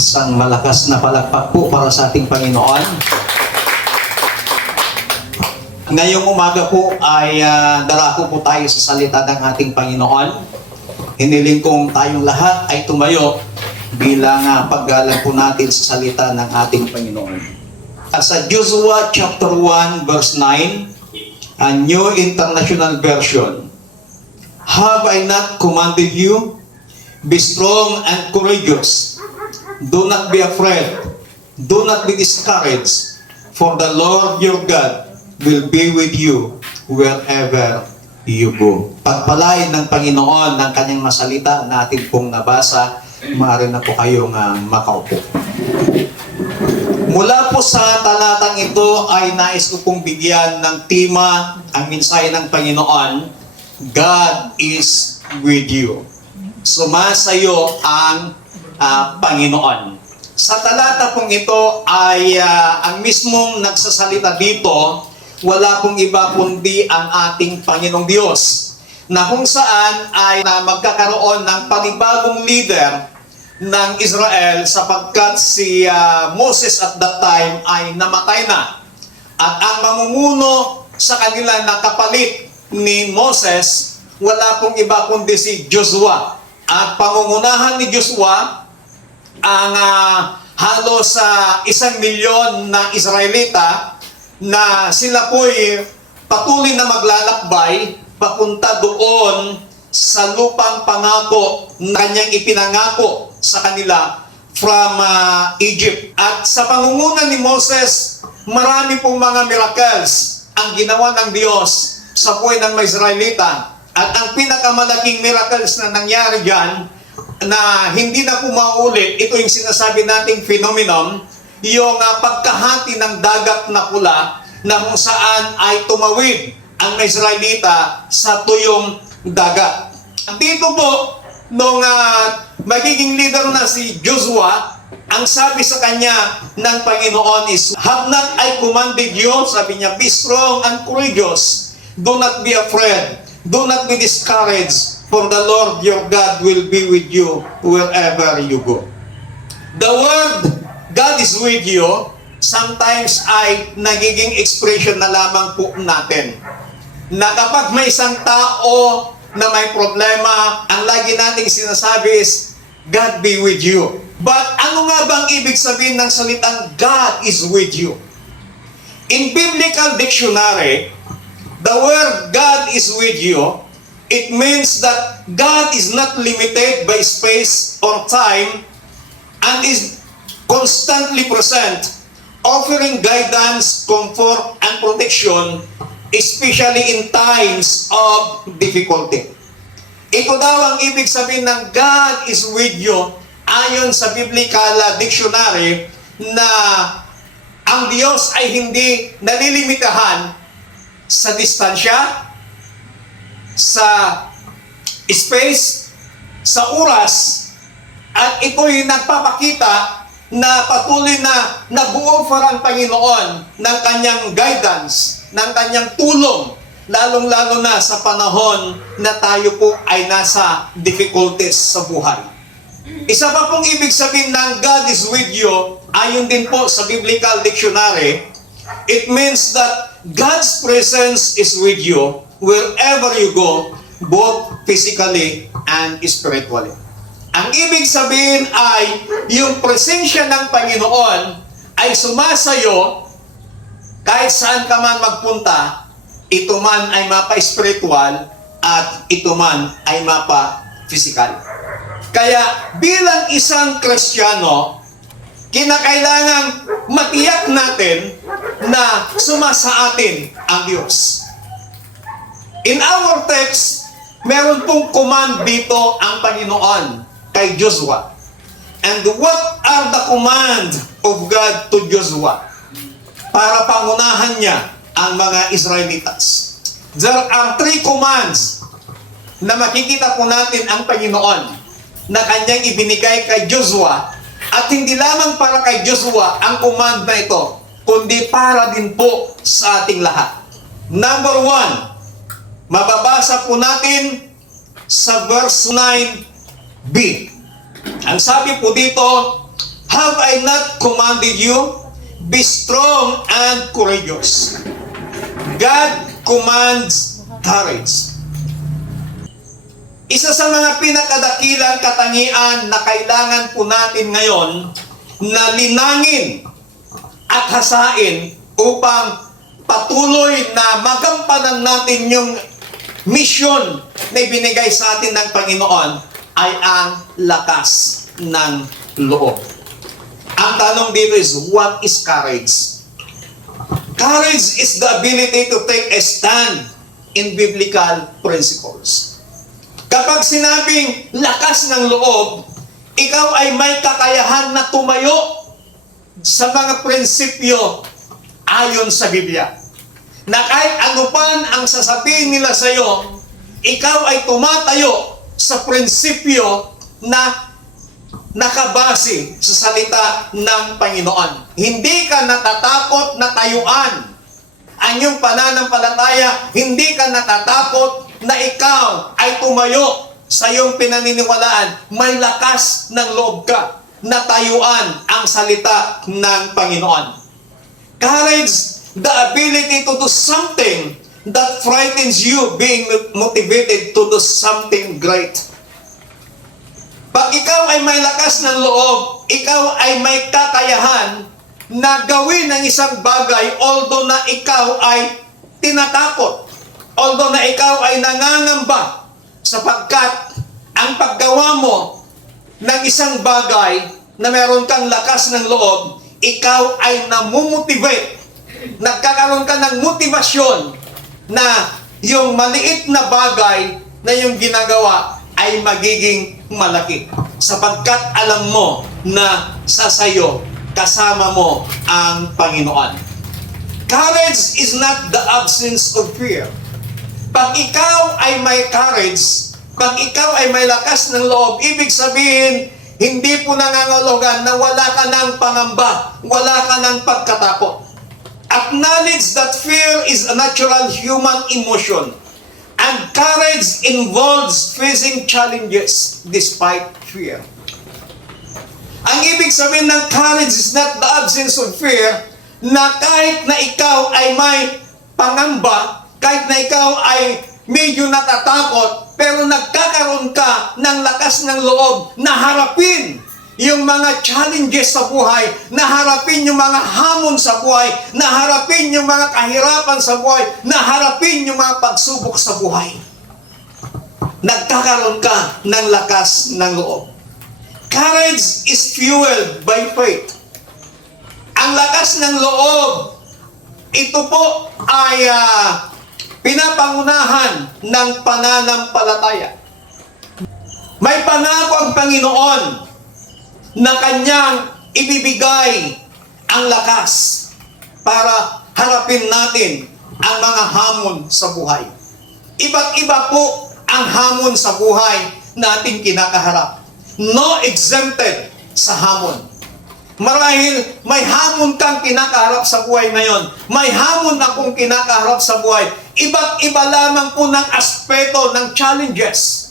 Isang malakas na palakpak po para sa ating Panginoon. Ngayong umaga po ay darako po tayo sa salita ng ating Panginoon. Hiniling kong tayong lahat ay tumayo bilang paggalang po natin sa salita ng ating Panginoon. Sa Joshua chapter 1 verse 9, a New International Version. Have I not commanded you? Be strong and courageous. Do not be afraid. Do not be discouraged. For the Lord your God will be with you wherever you go. Pagpalain ng Panginoon ng kanyang masalita na atin pong nabasa, maaari na po kayong makaupo. Mula po sa talatang ito ay nais ko pong bigyan ng tema, ang mensahe ng Panginoon, God is with you. Sumasayo ang Panginoon. Sa talata pong ito ay ang mismong nagsasalita dito, wala pong iba kundi ang ating Panginoong Diyos, na kung saan ay magkakaroon ng panibagong leader ng Israel sapagkat si Moses at that time ay namatay na. At ang mamumuno sa kanila na kapalit ni Moses, wala pong iba kundi si Joshua. At pangungunahan ni Joshua ang halos 1,000,000 na Israelita na sila po'y patuloy na maglalakbay papunta doon sa lupang pangako na kanyang ipinangako sa kanila from Egypt. At sa pangunguna ni Moses, marami pong mga miracles ang ginawa ng Diyos sa buhay ng mga Israelita. At ang pinakamalaking miracles na nangyari dyan, na hindi na po maulit, ito yung sinasabi nating phenomenon, yung pagkahati ng dagat na pula na kung saan ay tumawid ang Israelita sa tuyong dagat. Dito po, nung magiging leader na si Joshua, ang sabi sa kanya ng Panginoon is, have not I commanded you? Sabi niya, be strong and courageous. Do not be afraid. Do not be discouraged. For the Lord your God will be with you wherever you go. The word God is with you sometimes ay nagiging expression na lamang po natin. Na kapag may isang tao na may problema, ang lagi nating sinasabi is, God be with you. But ano nga bang ibig sabihin ng salitang God is with you? In biblical dictionary, the word God is with you, it means that God is not limited by space or time and is constantly present, offering guidance, comfort, and protection, especially in times of difficulty. Ito daw ang ibig sabihin ng God is with you ayon sa biblical dictionary na ang Diyos ay hindi nalilimitahan sa distansya, sa space, sa oras, at ito'y nagpapakita na patuloy na nag-o-offer ang Panginoon ng kanyang guidance, ng kanyang tulong, lalong-lalo na sa panahon na tayo po ay nasa difficulties sa buhay. Isa pa pong ibig sabihin ng God is with you, ayon din po sa biblical dictionary, it means that God's presence is with you wherever you go, both physically and spiritually. Ang ibig sabihin ay, yung presensya ng Panginoon ay sumasayo kahit saan ka man magpunta, ito man ay mapa-spiritual at ito man ay mapa-physical. Kaya bilang isang Kristiyano, kinakailangang matiyak natin na sumasa atin ang Diyos. In our text, meron pong command dito ang Panginoon kay Joshua. And what are the command of God to Joshua? Para pangunahan niya ang mga Israelitas. There are 3 commands na makikita po natin ang Panginoon na kanyang ibinigay kay Joshua, at hindi lamang para kay Joshua ang command na ito, kundi para din po sa ating lahat. Number 1, mababasa po natin sa verse 9b. Ang sabi po dito, Have I not commanded you? Be strong and courageous. God commands courage. Isa sa mga pinakadakilang katangian na kailangan po natin ngayon na linangin at hasain upang patuloy na magampanan natin yung mission na ibinigay sa atin ng Panginoon ay ang lakas ng loob. Ang tanong dito is, what is courage? Courage is the ability to take a stand in biblical principles. Kapag sinabing lakas ng loob, ikaw ay may kakayahan na tumayo sa mga prinsipyo ayon sa Biblia. Na kahit ano pa ang sasabihin nila sa iyo, ikaw ay tumatayo sa prinsipyo na nakabase sa salita ng Panginoon. Hindi ka natatakot na tayuan ang iyong pananampalataya, hindi ka natatakot na ikaw ay tumayo sa iyong pinaniniwalaan. May lakas ng loob ka na tayuan ang salita ng Panginoon. Courage, the ability to do something that frightens you, being motivated to do something great. Pag ikaw ay may lakas ng loob, ikaw ay may kakayahan na gawin ang isang bagay although na ikaw ay tinatakot, although na ikaw ay nangangamba, sapagkat ang paggawa mo ng isang bagay na meron kang lakas ng loob, ikaw ay namumotivate. Nagkakaroon ka ng motivasyon na yung maliit na bagay na yung ginagawa ay magiging malaki. Sapagkat alam mo na sa sayo, kasama mo ang Panginoon. Courage is not the absence of fear. Pag ikaw ay may courage, pag ikaw ay may lakas ng loob, ibig sabihin, hindi po nangangahulugan na wala ka ng pangamba, wala ka ng pagkatakot. Acknowledge that fear is a natural human emotion, and courage involves facing challenges despite fear. Ang ibig sabihin ng courage is not the absence of fear, na kahit na ikaw ay may pangamba, kahit na ikaw ay medyo natatakot, pero nagkakaroon ka ng lakas ng loob na harapin yung mga challenges sa buhay, na harapin yung mga hamon sa buhay, na harapin yung mga kahirapan sa buhay, na harapin yung mga pagsubok sa buhay. Nagkakaroon ka ng lakas ng loob. Courage is fueled by faith. Ang lakas ng loob, ito po ay pinapangunahan ng pananampalataya. May pangako ang Panginoon na kanyang ibibigay ang lakas para harapin natin ang mga hamon sa buhay. Iba't iba po ang hamon sa buhay na ating kinakaharap. No exempted sa hamon. Marahil may hamon kang kinakaharap sa buhay ngayon. May hamon akong kinakaharap sa buhay. Iba't iba lamang po ng aspeto ng challenges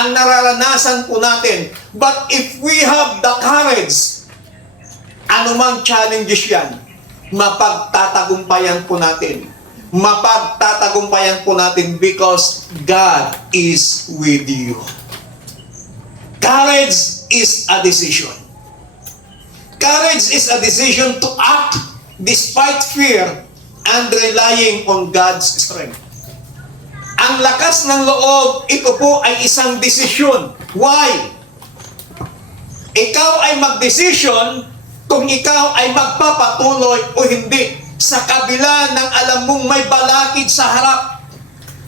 ang nararanasan po natin. But if we have the courage, anumang challenges yan, mapagtatagumpayan po natin. Mapagtatagumpayan po natin because God is with you. Courage is a decision. Courage is a decision to act despite fear and relying on God's strength. Ang lakas ng loob, ito po ay isang desisyon. Why? Ikaw ay magdesisyon kung ikaw ay magpapatuloy o hindi sa kabila ng alam mong may balakid sa harap.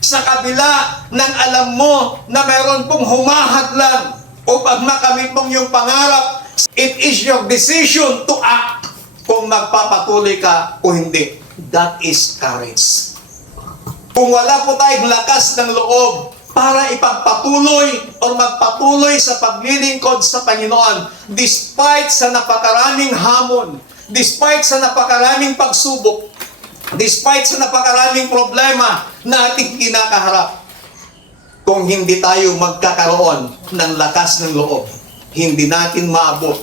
Sa kabila ng alam mo na mayroon pong humahadlang upang makamit mong yung pangarap. It is your decision to act kung magpapatuloy ka o hindi. That is courage. Kung wala po tayong lakas ng loob para ipagpatuloy o magpatuloy sa paglilingkod sa Panginoon, despite sa napakaraming hamon, despite sa napakaraming pagsubok, despite sa napakaraming problema na ating kinakaharap, kung hindi tayo magkakaroon ng lakas ng loob, hindi natin maabot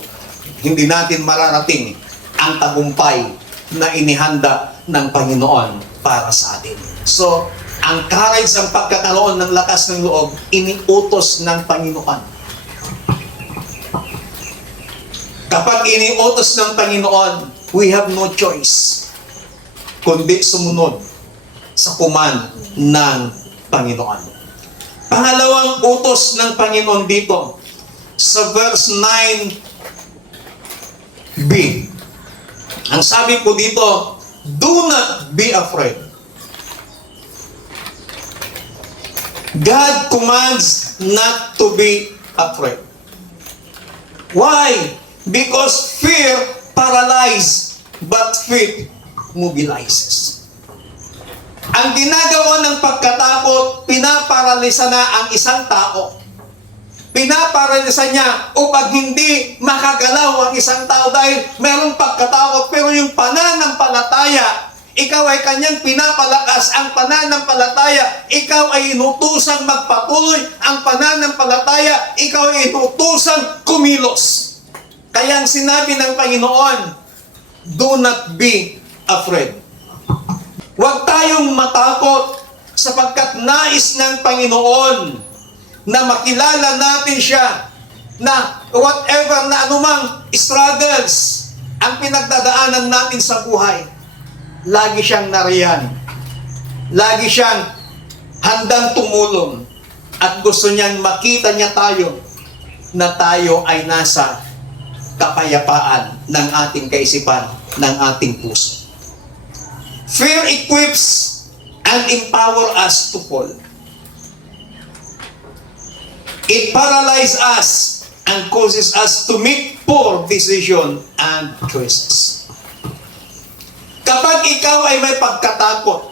hindi natin mararating ang tagumpay na inihanda ng Panginoon para sa atin. So, ang courage, ang pagkakaroon ng lakas ng loob, iniutos ng Panginoon. Kapag iniutos ng Panginoon, we have no choice kundi sumunod sa command ng Panginoon. Pangalawang utos ng Panginoon dito, sa verse 9b. Ang sabi po dito, do not be afraid. God commands not to be afraid. Why? Because fear paralyzes, but faith mobilizes. Ang ginagawa ng pagkatakot, pinaparalisa na ang isang tao. Pinaparalisa niya upang hindi makagalaw ang isang tao dahil mayroong pagkatakot. Pero yung pananampalataya, ikaw ay kanyang pinapalakas. Ang pananampalataya, ikaw ay inutusang magpatuloy. Ang pananampalataya, ikaw ay inutusang kumilos. Kaya ang sinabi ng Panginoon, do not be afraid. Huwag tayong matakot sapagkat nais ng Panginoon na makilala natin siya na whatever na anumang struggles ang pinagdadaanan natin sa buhay, lagi siyang nariyan. Lagi siyang handang tumulong at gusto niyang makita niya tayo na tayo ay nasa kapayapaan ng ating kaisipan, ng ating puso. Fear equips and empower us to fall. It paralyzes us and causes us to make poor decisions and choices. Kapag ikaw ay may pagkatakot,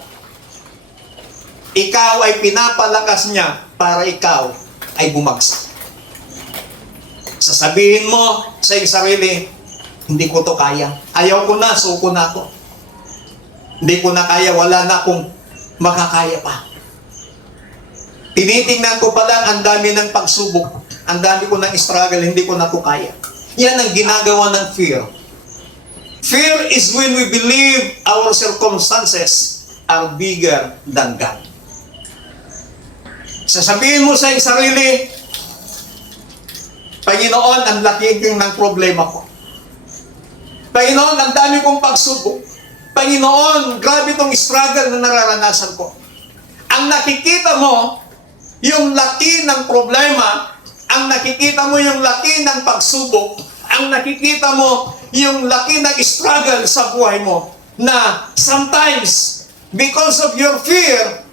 ikaw ay pinapalakas niya para ikaw ay bumagsak. Sasabihin mo sa iyong sarili, hindi ko to kaya. Ayaw ko na, suko na to. Hindi ko na kaya, wala na akong makakaya pa. Tinitingnan ko pa lang, ang dami ng pagsubok. Ang dami ko ng struggle, hindi ko na to kaya. Yan ang ginagawa ng fear. Fear is when we believe our circumstances are bigger than God. Sasabihin mo sa iyong sarili, Panginoon, ang laki ng problema ko. Panginoon, ang dami kong pagsubok. Panginoon, grabe itong struggle na nararanasan ko. Ang nakikita mo, yung laki ng problema, ang nakikita mo yung laki ng pagsubok, ang nakikita mo yung laki ng struggle sa buhay mo, na sometimes, because of your fear,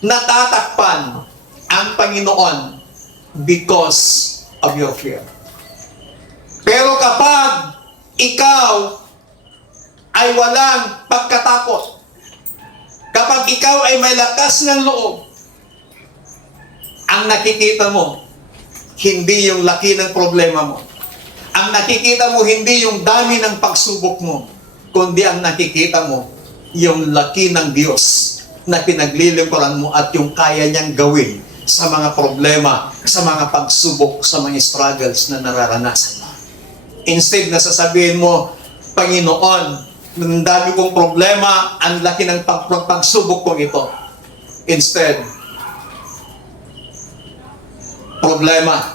natatakpan ang Panginoon because of your fear. Pero kapag ikaw ay walang pagkatakot, kapag ikaw ay may lakas ng loob, ang nakikita mo, hindi yung laki ng problema mo. Ang nakikita mo, hindi yung dami ng pagsubok mo, kundi ang nakikita mo, yung laki ng Diyos na pinaglilingkuran mo at yung kaya niyang gawin sa mga problema, sa mga pagsubok, sa mga struggles na nararanasan mo. Instead na sasabihin mo, Panginoon, ang dami kong problema, ang laki ng pagsubok kong ito. Instead, problema,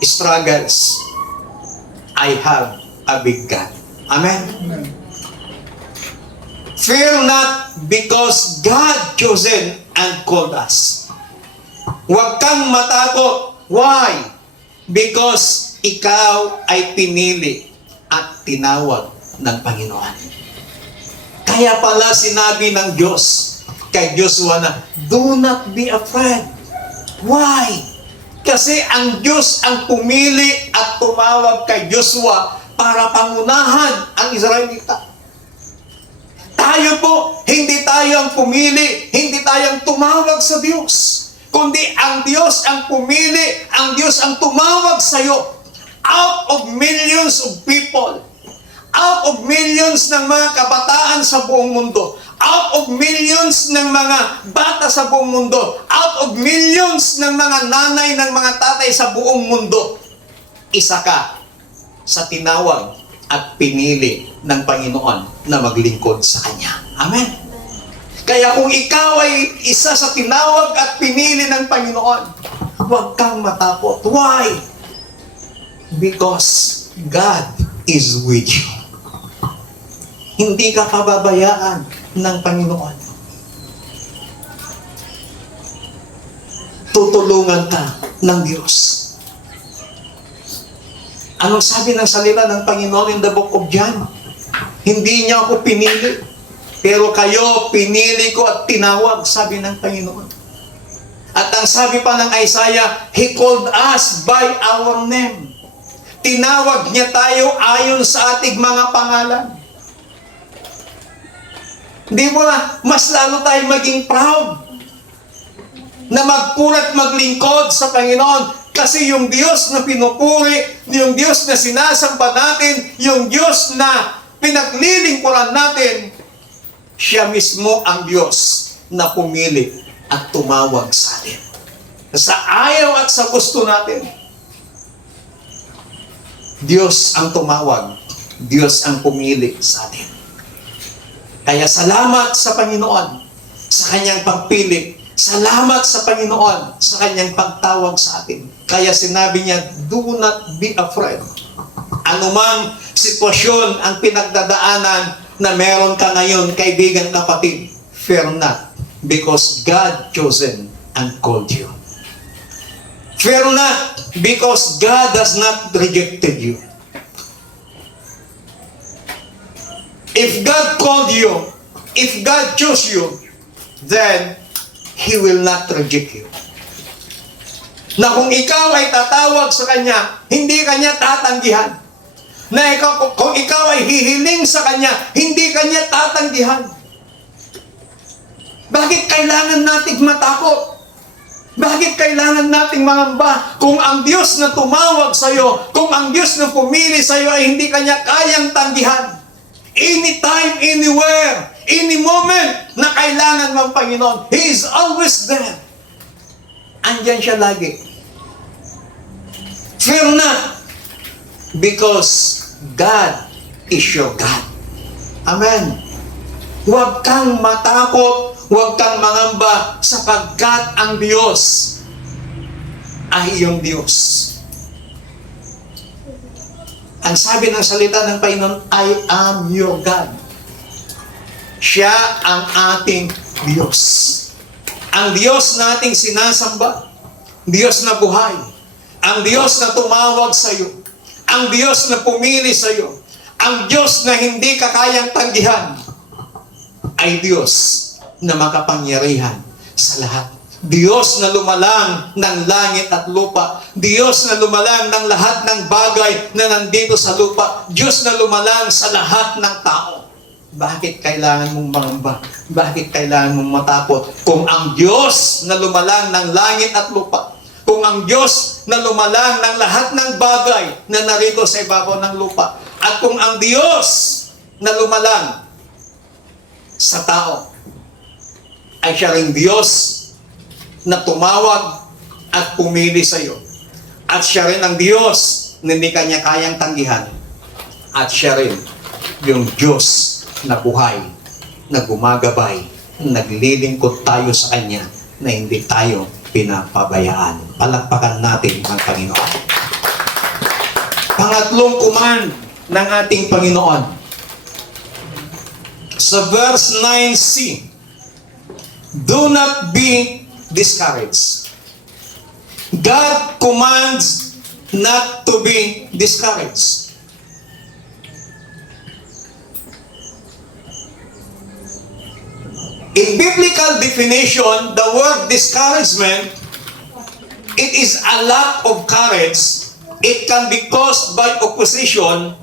struggles, I have a big God. Amen? Amen. Fear not because God chosen and called us. Huwag kang matakot. Why? Because ikaw ay pinili at tinawag ng Panginoon. Kaya pala sinabi ng Diyos kay Joshua na, do not be afraid. Why? Kasi ang Diyos ang pumili at tumawag kay Joshua para pangunahan ang Israelita. Tayo po, hindi tayo ang pumili, hindi tayo ang tumawag sa Diyos, kundi ang Diyos ang pumili, ang Diyos ang tumawag sa iyo. Out of millions of people, out of millions ng mga kabataan sa buong mundo, out of millions ng mga bata sa buong mundo, out of millions ng mga nanay, ng mga tatay sa buong mundo, isa ka sa tinawag at pinili ng Panginoon na maglingkod sa Kanya. Amen. Kaya kung ikaw ay isa sa tinawag at pinili ng Panginoon, huwag kang matakot. Why? Because God is with you. Hindi ka pababayaan ng Panginoon. Tutulungan ka ng Diyos. Anong sabi ng salita ng Panginoon in the book of John? Hindi niya ako pinili, pero kayo pinili ko at tinawag, sabi ng Panginoon. At ang sabi pa ng Isaiah, He called us by our name. Tinawag niya tayo ayon sa ating mga pangalan. Di ba, mas lalo tayo maging proud na magpulat maglingkod sa Panginoon. Kasi yung Diyos na pinupuri, yung Diyos na sinasamba natin, yung Diyos na pinaglilingkuran natin, siya mismo ang Diyos na pumili at tumawag sa atin. Sa ayaw at sa gusto natin, Diyos ang tumawag, Diyos ang pumili sa atin. Kaya salamat sa Panginoon sa Kanyang pagpili. Salamat sa Panginoon sa Kanyang pagtawag sa atin. Kaya sinabi niya, do not be afraid. Anumang sitwasyon ang pinagdadaanan na meron ka ngayon, kaibigan, kapatid, fear not, because God chosen and called you. Fear not, because God has not rejected you. If God called you, if God chose you, then He will not reject you. Na kung ikaw ay tatawag sa Kanya, hindi Kanya tatanggihan. Na kung ikaw ay hihiling sa Kanya, hindi Kanya tatanggihan. Bakit kailangan nating matakot? Bakit kailangan nating mangamba? Kung ang Diyos na tumawag sa iyo, kung ang Diyos na pumili sa iyo ay hindi Kanya kayang tanggihan. Anytime, anywhere, any moment na kailangan ng Panginoon, He is always there. Andyan siya lagi. Fear not, because God is your God. Amen. Huwag kang matakot, huwag kang mangamba, sapagkat ang Diyos ay iyong Diyos. Ang sabi ng salita ng Panginoon, I am your God. Siya ang ating Diyos. Ang Diyos na ating sinasamba, Diyos na buhay, ang Diyos na tumawag sa iyo, ang Diyos na pumili sa iyo, ang Diyos na hindi ka kayang tanggihan, ay Diyos na makapangyarihan sa lahat. Diyos na lumalang ng langit at lupa. Diyos na lumalang ng lahat ng bagay na nandito sa lupa. Diyos na lumalang sa lahat ng tao. Bakit kailangan mong mangamba? Bakit kailangan mong matakot? Kung ang Diyos na lumalang ng langit at lupa, kung ang Diyos na lumalang ng lahat ng bagay na narito sa ibabaw ng lupa, at kung ang Diyos na lumalang sa tao ay siya ring Diyos na tumawag at pumili sa iyo. At siya rin ang Diyos na hindi Kanya kayang tanggihan. At siya rin yung Diyos na buhay, na gumagabay, naglilingkod tayo sa Kanya, na hindi tayo pinapabayaan. Palakpakan natin ang Panginoon. Pangatlong command ng ating Panginoon. Sa verse 9c, do not be discouraged. God commands not to be discouraged. In biblical definition, the word discouragement, it is a lack of courage. It can be caused by opposition,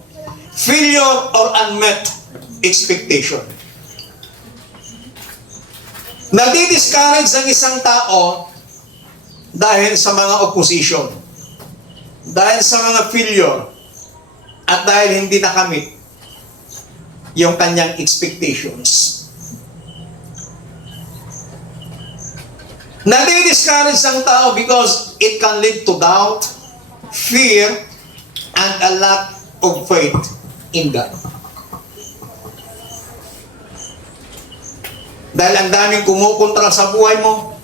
failure, or unmet expectation. Nadi-discourage ang isang tao dahil sa mga opposition, dahil sa mga failure, at dahil hindi nakamit yung kanyang expectations. Nadi-discourage ang tao because it can lead to doubt, fear, and a lack of faith in God. Dahil ang daming kumukontra sa buhay mo,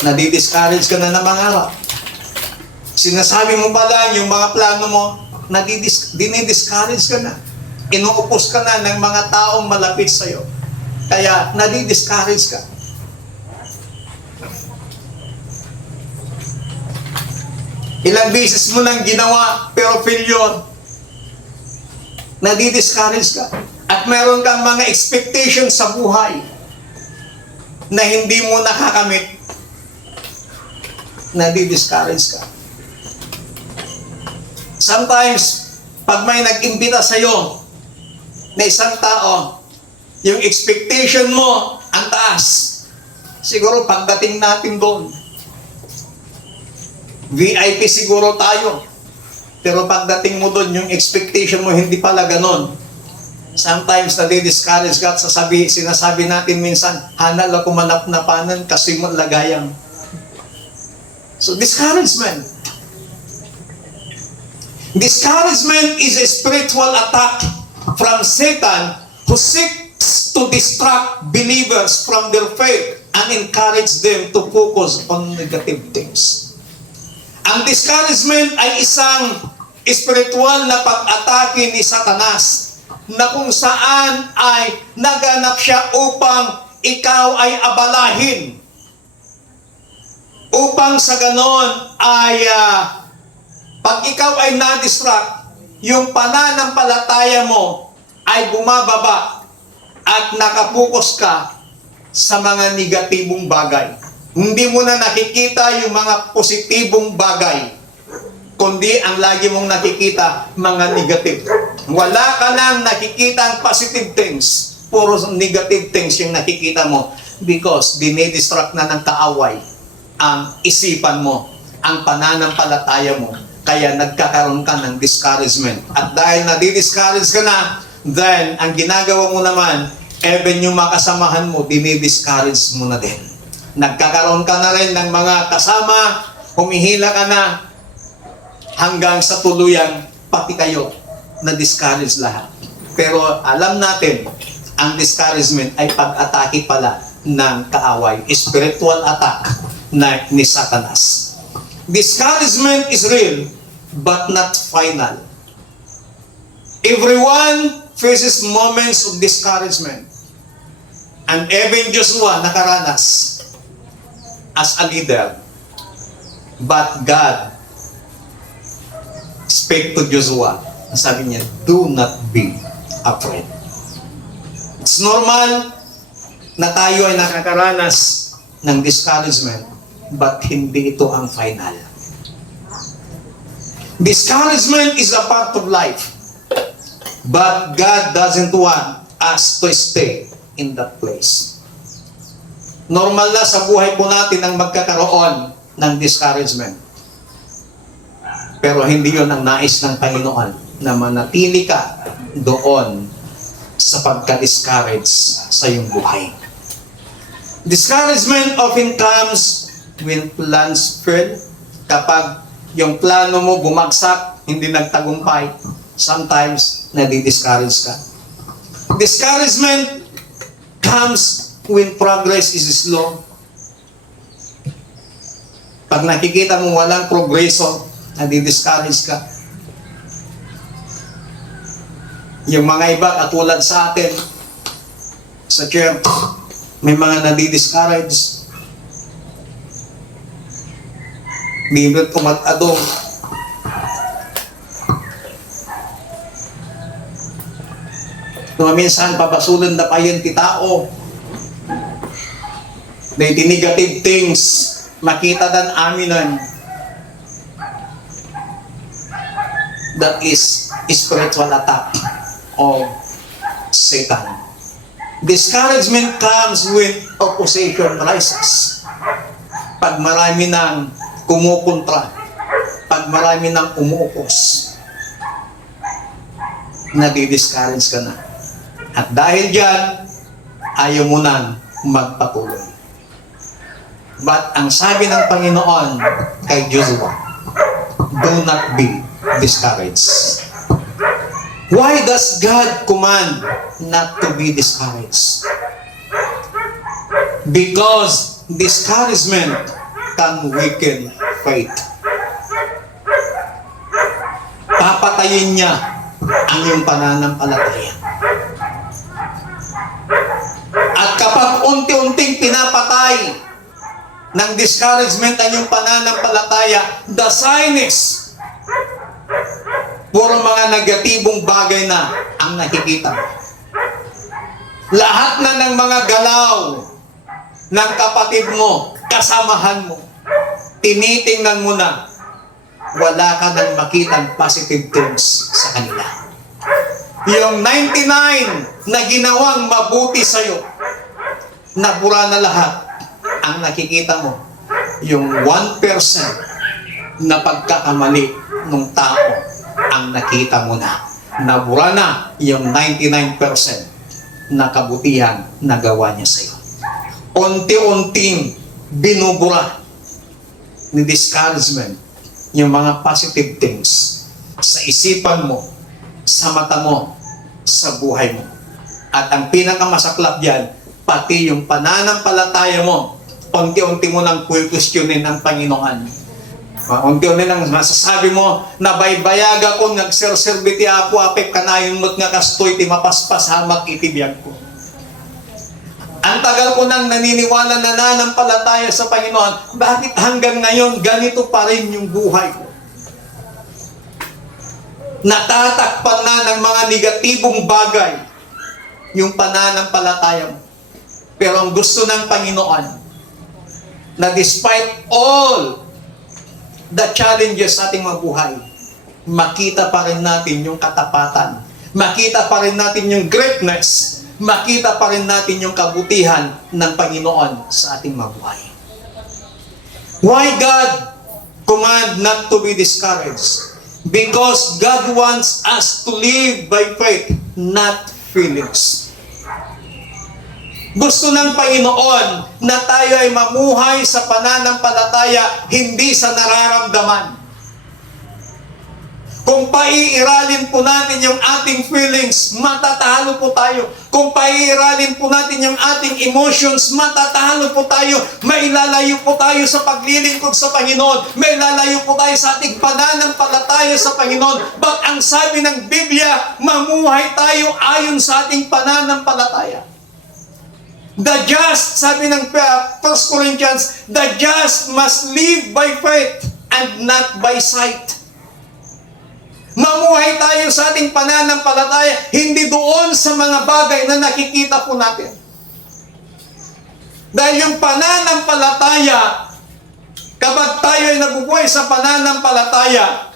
nadi-discourage ka na ng mangarap. Sinasabi mo pa lang yung mga plano mo, dinidiscourage ka na. Inuupos ka na ng mga taong malapit sa'yo. Kaya nadi-discourage ka. Ilang beses mo nang ginawa, pero failure. Nadi-discourage ka. At meron kang mga expectations sa buhay na hindi mo nakakamit. Nadi-discourage ka. Sometimes, pag may nag-imbita sa'yo na isang tao, yung expectation mo, ang taas. Siguro pagdating natin doon, VIP siguro tayo. Pero pagdating mo doon, yung expectation mo hindi pala ganon. Sometimes nadi-discourage ka at sinasabi natin minsan, hanal ako manap-napanan kasi mo lagayang. So discouragement. Discouragement is a spiritual attack from Satan who seeks to distract believers from their faith and encourage them to focus on negative things. Ang discouragement ay isang spiritual na pag-atake ni Satanas na kung saan ay naganap siya upang ikaw ay abalahin. Upang sa ganon ay pag ikaw ay na-distract, yung pananampalataya mo ay bumababa at nakapokus ka sa mga negatibong bagay. Hindi mo na nakikita yung mga positibong bagay, kundi ang lagi mong nakikita mga negative. Wala ka nang nakikita ang positive things, puro negative things yung nakikita mo because dinidistract na ng kaaway ang isipan mo, ang pananampalataya mo. Kaya nagkakaroon ka ng discouragement. At dahil nadi-discourage ka na, then ang ginagawa mo naman, even yung makasamahan mo, dinidiscourage mo na din. Nagkakaroon ka na rin ng mga kasama, humihila ka na, hanggang sa tuluyang pati kayo na discourage lahat. Pero alam natin, ang discouragement ay pag-atake pala ng kaaway, spiritual attack na ni Satanas. Discouragement is real, but not final. Everyone faces moments of discouragement. And even Joshua nakaranas as a leader. But God spake to Joshua. Sabi niya, do not be afraid. It's normal na tayo ay nakakaranas ng discouragement, but hindi ito ang final. Discouragement is a part of life, but God doesn't want us to stay in that place. Normal na sa buhay po natin ang magkakaroon ng discouragement. Pero hindi yun ang nais ng Panginoon, na manatili ka doon sa pagka-discourage sa iyong buhay. Discouragement often comes when plans fail. Kapag yung plano mo bumagsak, hindi nagtagumpay, sometimes nadi-discourage ka. Discouragement comes when progress is slow. Pag nakikita mo walang progreso, nadi-discourage ka. Yung mga iba katulad sa atin sa church, may mga nadi-discourage. Bibit kumatadong. Minsan papasulan na pa yun ti tao. May negative things makita dan aminan. That is spiritual attack of Satan. Discouragement comes when opposition rises. Pag marami ng kumukontra, pag marami ng umuupos, nadi-discourage ka na. At dahil dyan, ayaw mo nang magpatuloy. But ang sabi ng Panginoon kay Joshua, do not be discouraged. Why does God command not to be discouraged? Because discouragement can weaken faith. Papatayin niya ang iyong pananampalataya. At kapag unti-unting pinapatay ng discouragement ang iyong pananampalataya, the sign is puro mga negatibong bagay na ang nakikita mo. Lahat na ng mga galaw ng kapatid mo, kasamahan mo, tinitingnan mo na, wala ka nang makitang positive things sa kanila. Yung 99 na ginawang mabuti sa'yo, nabura na lahat. Ang nakikita mo, yung 1% na pagkakamali ng tao, ang nakita mo na. Nabura na yung 99% na kabutihan na gawa niya sa'yo. Unti-unting binubura ni discouragement yung mga positive things sa isipan mo, sa mata mo, sa buhay mo. At ang pinakamasaklap diyan, pati yung pananampalataya mo, unti-unti mo nang questionin ang Panginoon. Unti-unti nang masasabi mo, na baybayag ako, nagserserbiti apo, apik kanayon mo't nga kastoy, ti mapaspas hamak itibiyag ko. Ang tagal ko nang naniniwala na nanampalataya sa Panginoon, bakit hanggang ngayon ganito pa rin yung buhay ko? Natatakpan na ng mga negatibong bagay yung pananampalataya mo. Pero ang gusto ng Panginoon, na despite all the challenges sa ating mga buhay, makita pa rin natin yung katapatan, makita pa rin natin yung greatness, makita pa rin natin yung kabutihan ng Panginoon sa ating mga buhay. Why God command not to be discouraged? Because God wants us to live by faith, not feelings. Gusto ng Panginoon na tayo ay mamuhay sa pananampalataya, hindi sa nararamdaman. Kung paiiralin po natin yung ating feelings, matatalo po tayo. Kung paiiralin po natin yung ating emotions, matatalo po tayo. Mailalayo po tayo sa paglilingkod sa Panginoon. Mailalayo po tayo sa ating pananampalataya sa Panginoon. But ang sabi ng Biblia, mamuhay tayo ayon sa ating pananampalataya. The just, sabi ng 1 Corinthians, the just must live by faith and not by sight. Mamuhay tayo sa ating pananampalataya, hindi doon sa mga bagay na nakikita po natin. Dahil yung pananampalataya, kapag tayo ay nabubuhay sa pananampalataya,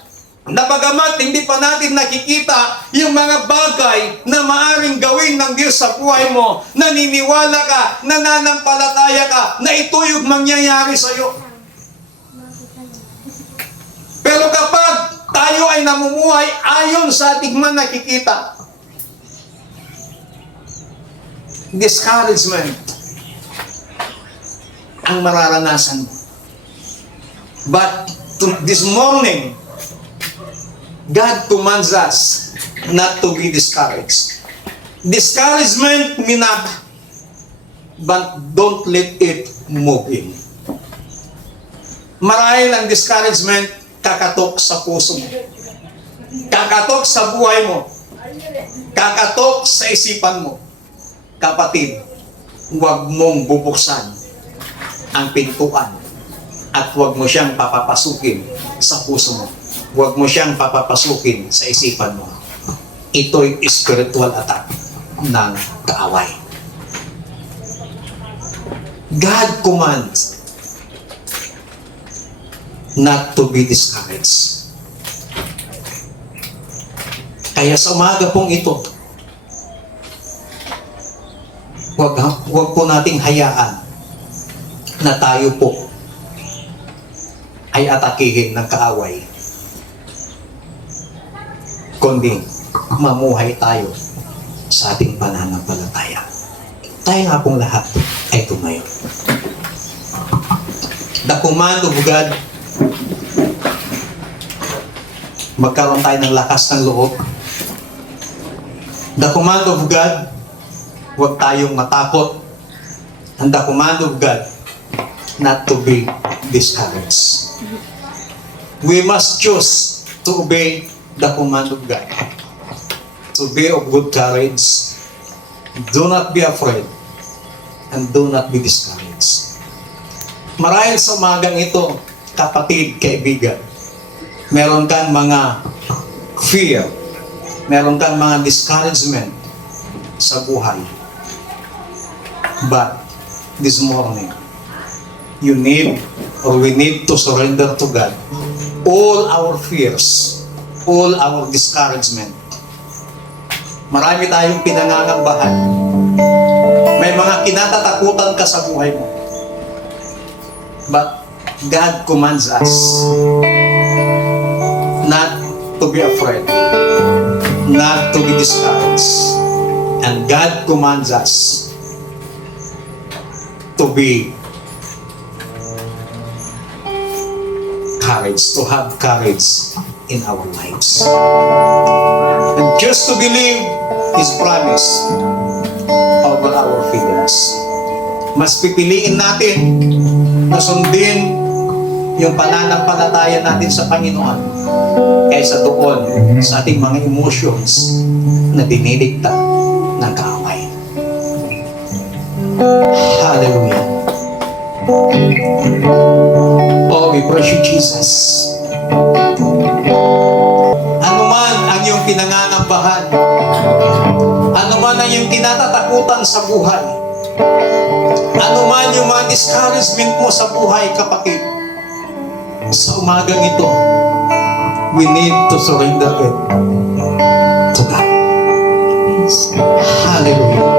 na bagamat hindi pa natin nakikita yung mga bagay na maaring gawin ng Diyos sa buhay mo, naniniwala ka, nananampalataya ka, na ito yung mangyayari sa iyo. Pero kapag tayo ay namumuhay ayon sa ating mga nakikita, discouragement ang mararanasan mo. But this morning, God commands us not to be discouraged. Discouragement may not, but don't let it move in. Marahil ang discouragement kakatok sa puso mo, kakatok sa buhay mo, kakatok sa isipan mo. Kapatid, huwag mong bubuksan ang pintuan at huwag mo siyang papapasukin sa puso mo. Huwag mo siyang papapasukin sa isipan mo. Ito'y spiritual attack ng kaaway. God commands not to be discouraged. Kaya sa umaga pong ito, huwag po nating hayaan na tayo po ay atakihin ng kaaway, kundi mamuhay tayo sa ating pananampalataya. Tayo nga pong lahat ay tumayo. The command of God magkaroon tayo ng lakas ng loob. The command of God, huwag tayong matakot. And the command of God, not to be discouraged. We must choose to obey the command of God. To be of good courage. Do not be afraid. And do not be discouraged. Marahil sa umagang ito, kapatid, kaibigan, meron kang mga fear, meron kang mga discouragement sa buhay. But this morning, you need or we need to surrender to God all our fears, all our discouragement. Marami tayong pinangangambahan. May mga kinatatakutan ka sa buhay mo. But God commands us not to be afraid, not to be discouraged. And God commands us to be courage, to have courage in our lives. And just to believe His promise over our feelings. Mas pipiliin natin na sundin yung pananampalataya natin sa Panginoon kaysa doon sa ating mga emotions na dinidikta ng kaaway. Hallelujah. Oh, we praise you, Jesus. Ano man ang iyong pinangangambahan, ano man ang iyong kinatatakutan sa buhay, ano man yung mga discouragement mo sa buhay, kapatid, sa umagang ito, we need to surrender it to God. Hallelujah.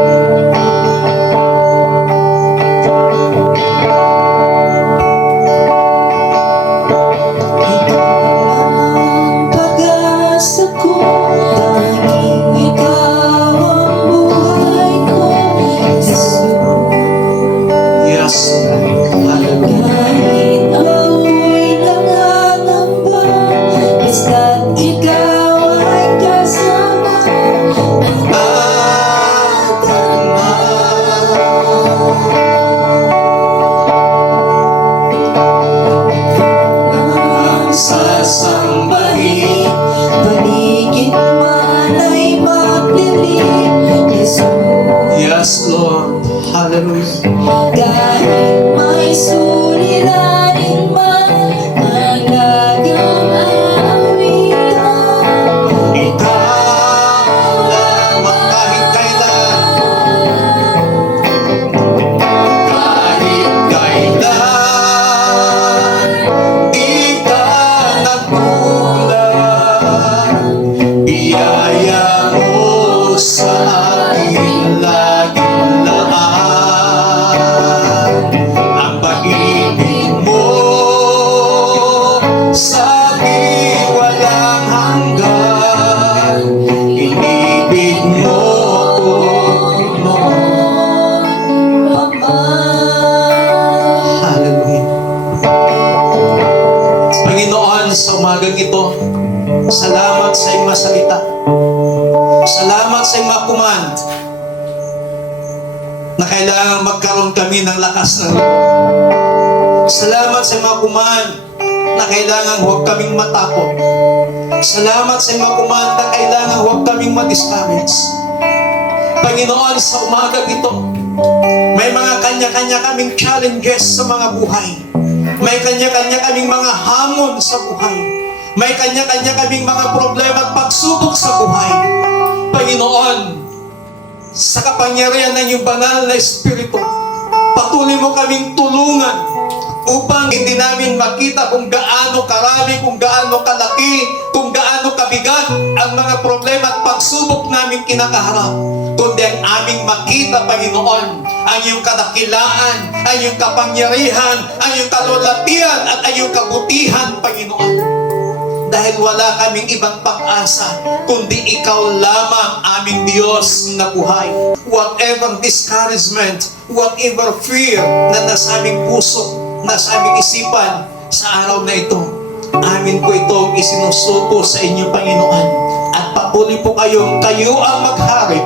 Yes, Lord. Hallelujah. Kahit may suliranin man, magagang awitan, Ikaw lamang kahit kailan, kahit kailan, di ka nagkulang, biyaya mo sa akin laging laan, ang pag-ibig mo sa akin walang hanggan, inibig mo ko, Ama. Hallelujah. Panginoon, sa umagang ito, salamat sa iyong masalita. Salamat sa iyong mga command na kailangan magkaroon kami ng lakas ng loob. Salamat sa mga command na kailangan huwag kaming matakot. Salamat sa mga command na kailangan huwag kaming ma-discourage. Panginoon, sa umagang ito, may mga kanya-kanya kaming challenges sa mga buhay. May kanya-kanya kaming mga hamon sa buhay. May kanya-kanya kaming mga problema at pagsubok sa buhay. Panginoon, sa kapangyarihan ng iyong banal na Espiritu, patuloy mo kaming tulungan upang hindi namin makita kung gaano karami, kung gaano kalaki, kung gaano kabigat ang mga problema at pagsubok namin kinakaharap, kundi ang aming makita, Panginoon, ang iyong kadakilaan, ang iyong kapangyarihan, ang iyong kalulatian at ang iyong kabutihan, Panginoon. Dahil wala kaming ibang pag-asa, kundi Ikaw lamang aming Diyos na buhay. Whatever discouragement, whatever fear na nasa aming puso, nasa aming isipan sa araw na ito, Amin po itong isinusuko sa inyo, Panginoon. At patuloy po kayo ang maghari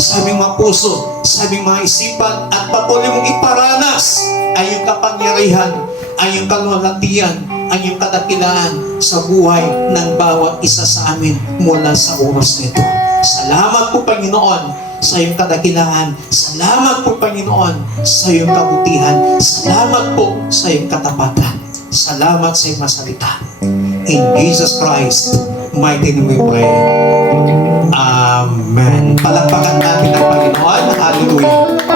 sa aming mga puso, sa aming mga isipan, at patuloy mong iparanas ang iyong kapangyarihan, ang iyong kalwalatian, ang iyong kadakilaan sa buhay ng bawat isa sa amin mula sa oras nito. Salamat po, Panginoon, sa iyong kadakilaan. Salamat po, Panginoon, sa iyong kabutihan. Salamat po sa iyong katapatan. Salamat sa iyong masalita. In Jesus Christ, mighty name we pray. Amen. Palakpakan natin ang Panginoon. Hallelujah.